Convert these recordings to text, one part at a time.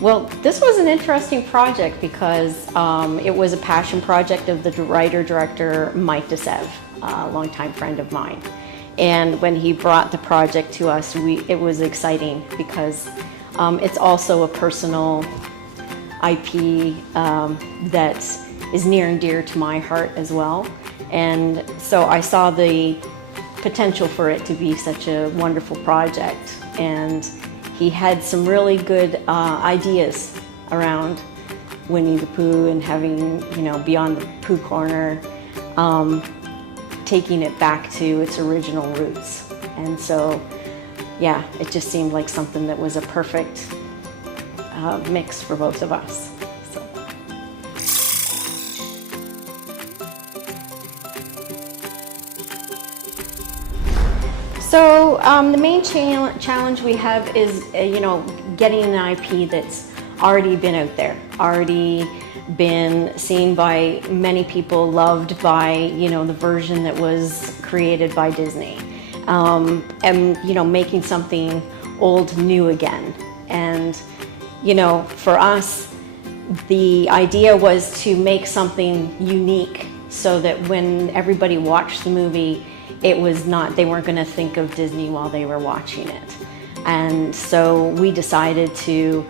Well, this was an interesting project because it was a passion project of the writer-director Mike DeSev, a longtime friend of mine. And when he brought the project to us, it was exciting because it's also a personal IP that is near and dear to my heart as well. And so I saw the potential for it to be such a wonderful project. And he had some really good ideas around Winnie the Pooh and having, Beyond Pooh Corner, taking it back to its original roots. And so, yeah, it just seemed like something that was a perfect mix for both of us. So the main challenge we have is, getting an IP that's already been out there, already been seen by many people, loved by, the version that was created by Disney, and, making something old new again. And, for us, the idea was to make something unique so that when everybody watched the movie, they weren't going to think of Disney while they were watching it. And so we decided to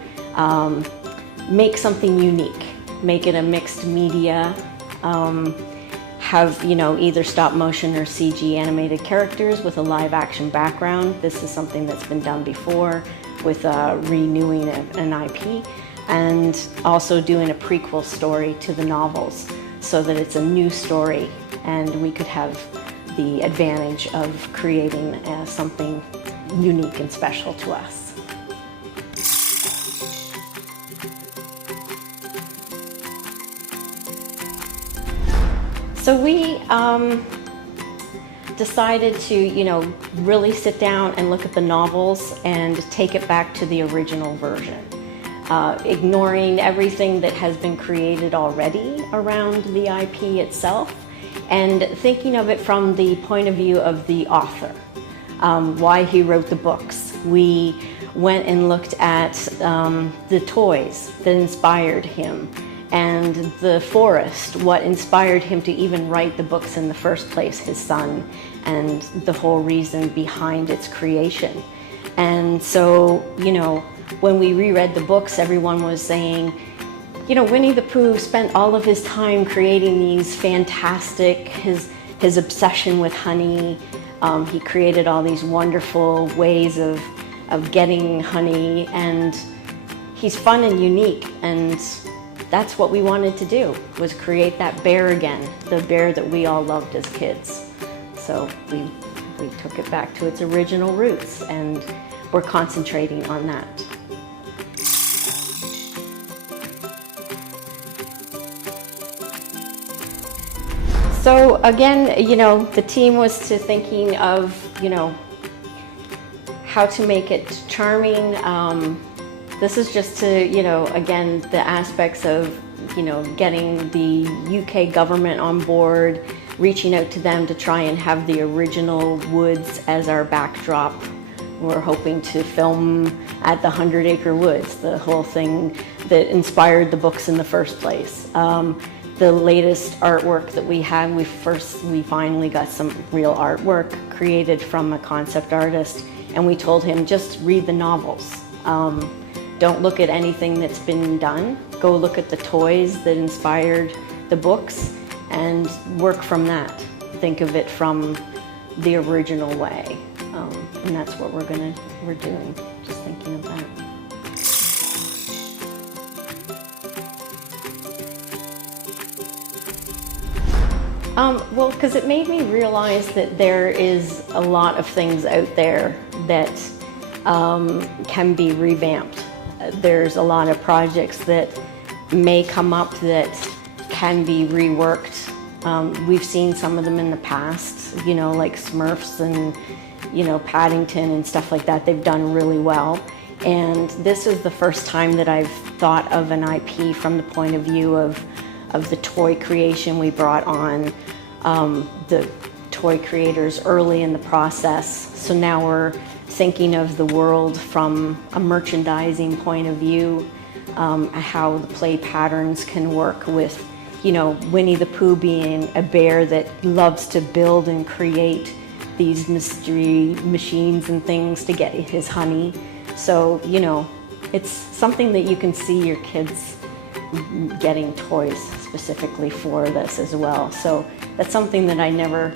make something unique, make it a mixed media, have, either stop motion or CG animated characters with a live action background. This is something that's been done before with renewing an IP, and also doing a prequel story to the novels so that it's a new story and we could have the advantage of creating something unique and special to us. So we decided to, really sit down and look at the novels and take it back to the original version, ignoring everything that has been created already around the IP itself, and thinking of it from the point of view of the author, why he wrote the books. We went and looked at the toys that inspired him, and the forest, what inspired him to even write the books in the first place, his son, and the whole reason behind its creation. And so, when we reread the books, everyone was saying, Winnie the Pooh spent all of his time creating these fantastic, his obsession with honey. He created all these wonderful ways of getting honey, and he's fun and unique, and that's what we wanted to do, was create that bear again, the bear that we all loved as kids. So we took it back to its original roots, and we're concentrating on that. So again, the team was thinking of, how to make it charming. This is just to, again, the aspects of, getting the UK government on board, reaching out to them to try and have the original woods as our backdrop. We're hoping to film at the 100 Acre Woods, the whole thing that inspired the books in the first place. The latest artwork that we had, we finally got some real artwork created from a concept artist, and we told him, just read the novels. Don't look at anything that's been done. Go look at the toys that inspired the books and work from that. Think of it from the original way. And that's what we're doing, just thinking of that. Well, because it made me realize that there is a lot of things out there that can be revamped. There's a lot of projects that may come up that can be reworked. We've seen some of them in the past, like Smurfs and, Paddington and stuff like that. They've done really well. And this is the first time that I've thought of an IP from the point of view of the toy creation. We brought on the toy creators early in the process. So now we're thinking of the world from a merchandising point of view, how the play patterns can work with, you know, Winnie the Pooh being a bear that loves to build and create these mystery machines and things to get his honey. So, you know, it's something that you can see your kids getting toys specifically for this as well. So that's something that I never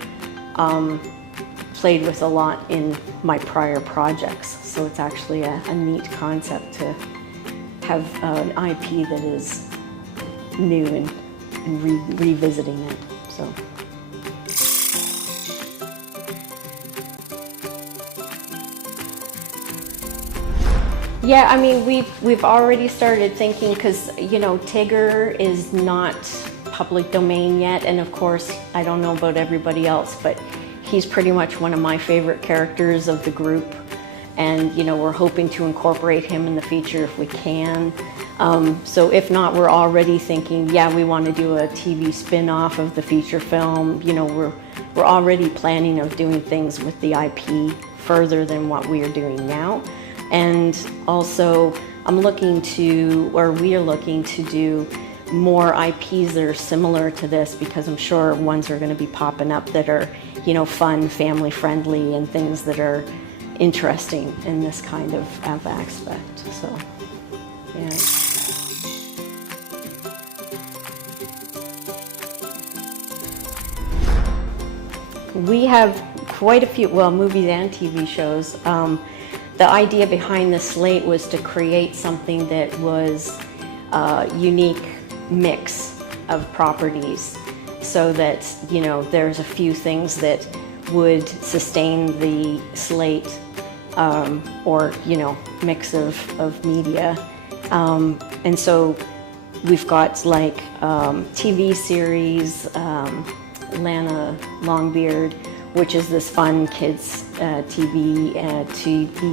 played with a lot in my prior projects. So it's actually a neat concept to have an IP that is new and revisiting it. So. Yeah, I mean, we've already started thinking, because, you know, Tigger is not public domain yet, and of course, I don't know about everybody else, but he's pretty much one of my favorite characters of the group, and, you know, we're hoping to incorporate him in the feature if we can. So if not, we're already thinking, yeah, we want to do a TV spin-off of the feature film. You know, we're already planning of doing things with the IP further than what we are doing now. And also, we are looking to do more IPs that are similar to this, because I'm sure ones are going to be popping up that are, you know, fun, family friendly, and things that are interesting in this kind of aspect. So, yeah. We have quite a few, well, movies and TV shows. The idea behind the slate was to create something that was a unique mix of properties, so that, you know, there's a few things that would sustain the slate, or, you know, mix of media. And so we've got like TV series, Lana Longbeard, which is this fun kids TV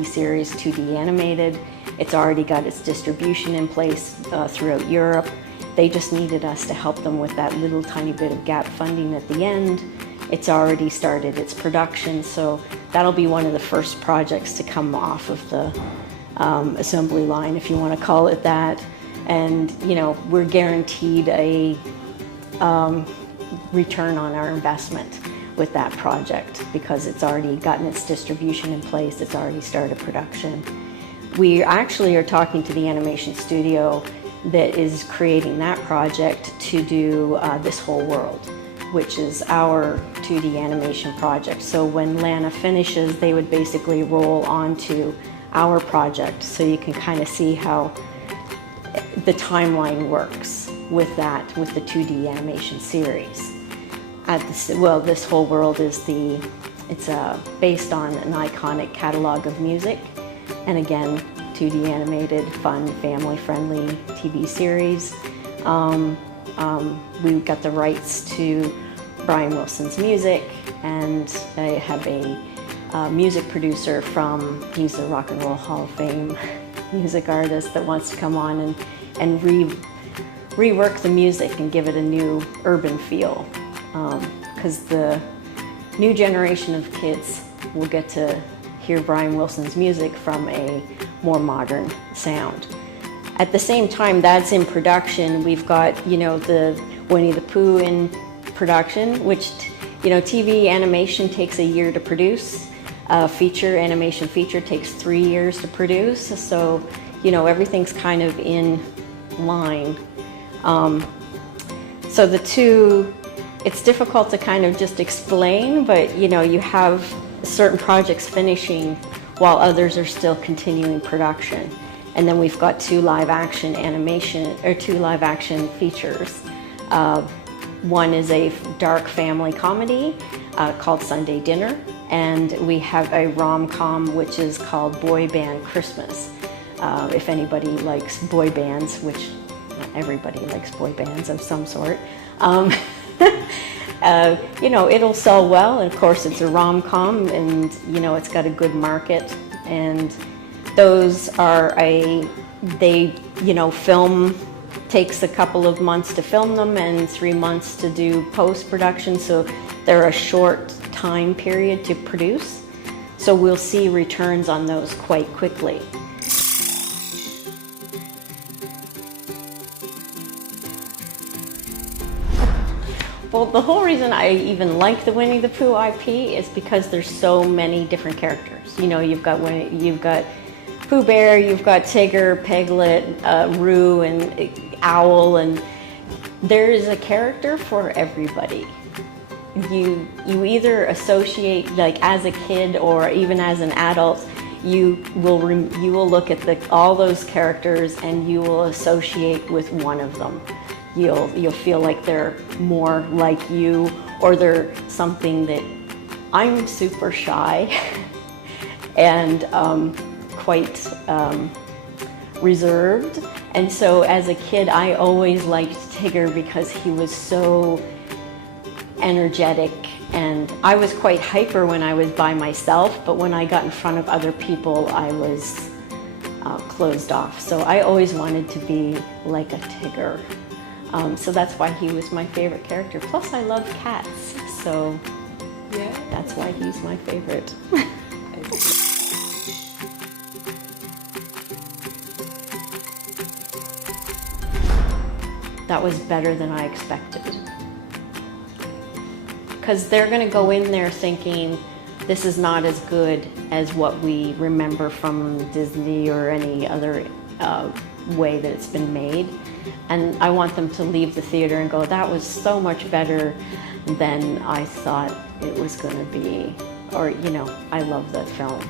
series, 2D animated. It's already got its distribution in place throughout Europe. They just needed us to help them with that little tiny bit of gap funding at the end. It's already started its production, so that'll be one of the first projects to come off of the assembly line, if you want to call it that. And, you know, we're guaranteed a return on our investment with that project, because it's already gotten its distribution in place, it's already started production. We actually are talking to the animation studio that is creating that project to do This Whole World, which is our 2D animation project. So when Lana finishes, they would basically roll onto our project, so you can kind of see how the timeline works with that, with the 2D animation series. This Whole World is it's based on an iconic catalog of music, and again, 2D animated, fun, family-friendly TV series. We got the rights to Brian Wilson's music, and I have a music producer he's a Rock and Roll Hall of Fame music artist that wants to come on and rework the music and give it a new urban feel. Because the new generation of kids will get to hear Brian Wilson's music from a more modern sound. At the same time, that's in production. We've got, you know, the Winnie the Pooh in production, which, you know, TV animation takes a year to produce. Animation feature takes 3 years to produce. So, you know, everything's kind of in line. So the two, it's difficult to kind of just explain, but, you know, you have certain projects finishing while others are still continuing production. And then we've got two live action features. One is a dark family comedy called Sunday Dinner, and we have a rom-com which is called Boy Band Christmas. If anybody likes boy bands, which not everybody likes boy bands of some sort. You know, it'll sell well, and of course it's a rom-com, and, you know, it's got a good market. And those are you know, film takes a couple of months to film them and 3 months to do post-production, so they're a short time period to produce. So we'll see returns on those quite quickly. Well, the whole reason I even like the Winnie the Pooh IP is because there's so many different characters. You know, you've got Pooh Bear, you've got Tigger, Piglet, Roo, and Owl, and there is a character for everybody. You either associate, like as a kid or even as an adult, you will look at all those characters and you will associate with one of them. You'll feel like they're more like you, or they're something that I'm super shy and quite reserved. And so as a kid, I always liked Tigger because he was so energetic, and I was quite hyper when I was by myself, but when I got in front of other people, I was closed off. So I always wanted to be like a Tigger. So that's why he was my favorite character. Plus I love cats, so yeah, that's why he's my favorite. That was better than I expected. Because they're going to go in there thinking this is not as good as what we remember from Disney or any other way that it's been made. And I want them to leave the theater and go, that was so much better than I thought it was going to be. Or, you know, I love that film.